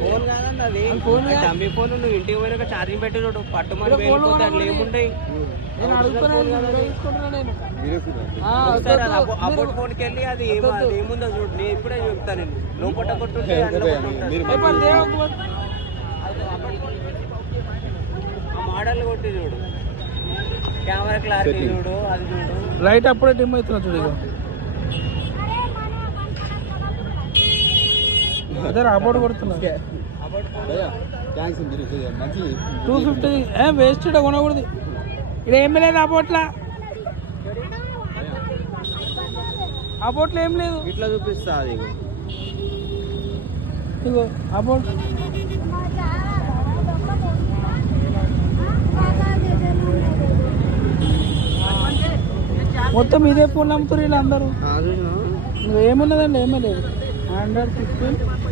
Phone కాదండి అది, phone dummy phone. నువ్వు ఇంటికి పోయినాక ఛార్జింగ్ పెట్టి చూడు, పట్టుమని వెళ్ళిపోతే అట్లా ఏముంటాయి. నేను అడుగుతున్నాను నేను. అబౌట్ ఫోన్కి వెళ్ళి అది ఏముందో చూడు, నేను ఇప్పుడే చెప్తాను. నేను లోపల కొట్టుంటే మోడల్ కొట్టి చూడు, కెమెరా క్లారిటీ చూడు, అది చూడు. లైట్ అప్పుడే డిమ్ అవుతున్నా చూడు. ఇక అదే అబౌట్ కొడుతున్నా. 250 వేస్ట్ కొనకూడదు. ఇక్కడ ఏమి లేదు అబౌట్లా, అబౌట్లో ఏం లేదు. ఇట్లా చూపిస్తా అది. ఇగో అబౌట్ మొత్తం ఇదే ఫోన్ అమ్ముతారు వీళ్ళు అందరూ. ఏమున్నదండి, ఏమీ లేదు. 115